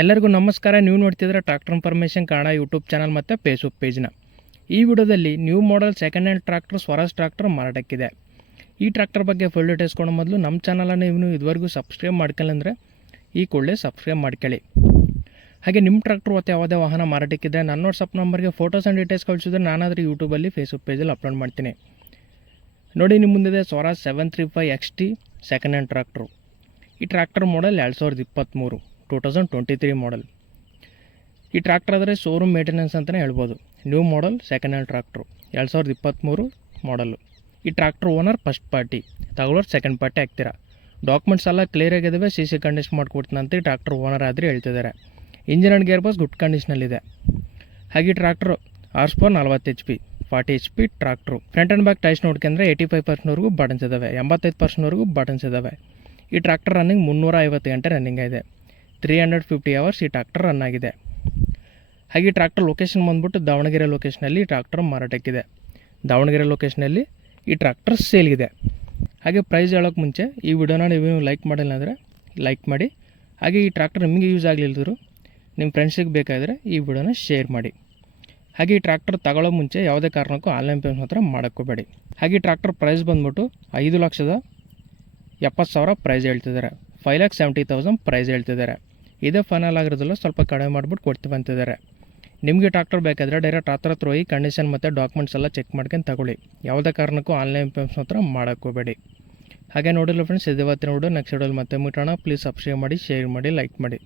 ಎಲ್ಲರಿಗೂ ನಮಸ್ಕಾರ. ನೀವು ನೋಡ್ತಿದ್ರೆ tractor information Kannada YouTube channel ಮತ್ತು ಫೇಸ್ಬುಕ್ ಪೇಜ್ನ. ಈ ವಿಡಿಯೋದಲ್ಲಿ new model second hand tractor Swaraj tractor ಮಾರಾಟಕ್ಕಿದೆ. ಈ ಟ್ರಾಕ್ಟರ್ ಬಗ್ಗೆ ಫುಲ್ ಡೀಟೇಲ್ಸ್ ಕೊಡೋ ಮೊದಲು ನಮ್ಮ ಚಾನಲನ್ನು ನೀವು ಇದುವರೆಗೂ ಸಬ್ಸ್ಕ್ರೈಬ್ ಮಾಡ್ಕೊಳ್ಳಂದ್ರೆ ಈ ಕೂಡಲೇ ಸಬ್ಸ್ಕ್ರೈಬ್ ಮಾಡ್ಕೊಳ್ಳಿ. ಹಾಗೆ ನಿಮ್ಮ ಟ್ರಾಕ್ಟರ್ ಮತ್ತು ಯಾವುದೇ ವಾಹನ ಮಾರಾಟಕ್ಕಿದೆ ನನ್ನ ವಾಟ್ಸಪ್ ನಂಬರ್ಗೆ ಫೋಟೋಸ್ ಆ್ಯಂಡ್ ಡೀಟೇಲ್ಸ್ ಕಳಿಸಿದ್ರೆ ನಾನಾದರೂ ಯೂಟ್ಯೂಬಲ್ಲಿ ಫೇಸ್ಬುಕ್ ಪೇಜಲ್ಲಿ ಅಪ್ಲೋಡ್ ಮಾಡ್ತೀನಿ. ನೋಡಿ, ನಿಮ್ಮ ಮುಂದಿದೆ Swaraj 735 XT second hand tractor. ಈ ಟ್ರಾಕ್ಟರ್ ಮಾಡೆಲ್ 2023 2023 ಮಾಡೆಲ್. ಈ ಟ್ರಾಕ್ಟರ್ ಆದರೆ ಶೋರೂಮ್ ಮೇಂಟೆನೆನ್ಸ್ ಅಂತಲೇ ಹೇಳ್ಬೋದು. New model second hand tractor 2023 model. ಈ ಟ್ರಾಕ್ಟರ್ ಓನರ್ ಫಸ್ಟ್ ಪಾರ್ಟಿ, ತಗೊಳ್ಳೋರು ಸೆಕೆಂಡ್ ಪಾರ್ಟಿ ಆಗ್ತೀರಾ. ಡಾಕ್ಯುಮೆಂಟ್ಸ್ ಎಲ್ಲ ಕ್ಲಿಯರ್ ಆಗಿದ್ದಾವೆ. CC ಕಂಡೀಷನ್ ಮಾಡಿಕೊಡ್ತೀನಿ ಅಂತ ಈ ಟ್ರಾಕ್ಟರ್ ಓನರ್ ಆದರೆ ಹೇಳ್ತಿದ್ದಾರೆ. Engine and gear box good ಕಂಡೀಷನಲ್ಲಿದೆ. ಹಾಗೆ ಈ tractor horse power 40 HP 40 HP tractor. Front and back tyres ನೋಡ್ಕೊಂಡ್ರೆ 85%ವರೆಗೂ ಬಟನ್ಸ್ ಇದ್ದಾವೆ, 85%ವರೆಗೂ ಬಟನ್ಸ್ ಇದ್ದಾವೆ. ಈ ಟ್ರಾಕ್ಟರ್ ರನ್ನಿಂಗ್ 350 ಗಂಟೆ ರನ್ನಿಂಗ್ ಇದೆ. 350 ಅವರ್ಸ್ ಈ ಟ್ರಾಕ್ಟರ್ ರನ್ ಆಗಿದೆ. ಹಾಗೆ ಈ ಟ್ರಾಕ್ಟರ್ ಲೊಕೇಶನ್ ಬಂದ್ಬಿಟ್ಟು ದಾವಣಗೆರೆ ಲೊಕೇಶನಲ್ಲಿ ಈ ಟ್ರಾಕ್ಟರ್ ಮಾರಾಟಕ್ಕಿದೆ. ದಾವಣಗೆರೆ ಲೊಕೇಶನಲ್ಲಿ ಈ ಟ್ರಾಕ್ಟರ್ ಸೇಲ್ಗಿದೆ. ಹಾಗೆ ಪ್ರೈಸ್ ಹೇಳೋಕ್ಕೆ ಮುಂಚೆ ಈ ವಿಡಿಯೋನ ನೀವು ಲೈಕ್ ಮಾಡಿಲ್ಲ ಅಂದರೆ ಲೈಕ್ ಮಾಡಿ. ಹಾಗೆ ಈ ಟ್ರಾಕ್ಟರ್ ನಿಮಗೆ ಯೂಸ್ ಆಗಲಿಲ್ಲದ್ರು ನಿಮ್ಮ ಫ್ರೆಂಡ್ಸಿಗೆ ಬೇಕಾದರೆ ಈ ವಿಡಿಯೋನ ಶೇರ್ ಮಾಡಿ. ಹಾಗೆ ಈ ಟ್ರಾಕ್ಟರ್ ತಗೊಳ್ಳೋ ಮುಂಚೆ ಯಾವುದೇ ಕಾರಣಕ್ಕೂ ಆನ್ಲೈನ್ ಪೇಮೆಂಟ್ ಮಾತ್ರ ಮಾಡೋಕ್ಕೋಬೇಡಿ. ಹಾಗೆ ಈ ಟ್ರಾಕ್ಟರ್ ಪ್ರೈಸ್ ಬಂದ್ಬಿಟ್ಟು 5,70,000 ಪ್ರೈಸ್ ಹೇಳ್ತಿದ್ದಾರೆ. 5,70,000 ಪ್ರೈಸ್ ಹೇಳ್ತಿದ್ದಾರೆ. ಇದೇ ಫೈನಲ್ ಆಗಿರೋದಿಲ್ಲ, ಸ್ವಲ್ಪ ಕಡಿಮೆ ಮಾಡಿಬಿಟ್ಟು ಕೊಡ್ತೀವಿ ಅಂತಿದ್ದಾರೆ. ನಿಮಗೆ ಟ್ರಾಕ್ಟರ್ ಬೇಕಾದರೆ ಡೈರೆಕ್ಟ್ ಹತ್ರ ಹೋಗಿ ಕಂಡೀಷನ್ ಮತ್ತು ಡಾಕ್ಯುಮೆಂಟ್ಸ್ ಎಲ್ಲ ಚೆಕ್ ಮಾಡ್ಕೊಂಡು ತಗೊಳ್ಳಿ. ಯಾವುದೇ ಕಾರಣಕ್ಕೂ ಆನ್ಲೈನ್ ಪೇಮೆಂಟ್ಸ್ ಮಾತ್ರ ಮಾಡೋಕ್ಕೋಬೇಡಿ. ಹಾಗೆ ನೋಡಿಲ್ಲ ಫ್ರೆಂಡ್ಸ್, ಇದು ಇವತ್ತಿನ ವಿಡಿಯೋ. ನೆಕ್ಸ್ಟ್ ವಿಡಿಯೋಲಿ ಮತ್ತೆ ಮುಟ್ಟೋಣ. ಪ್ಲೀಸ್ ಸಬ್ಸ್ಕ್ರೈಬ್ ಮಾಡಿ, ಶೇರ್ ಮಾಡಿ, ಲೈಕ್ ಮಾಡಿ.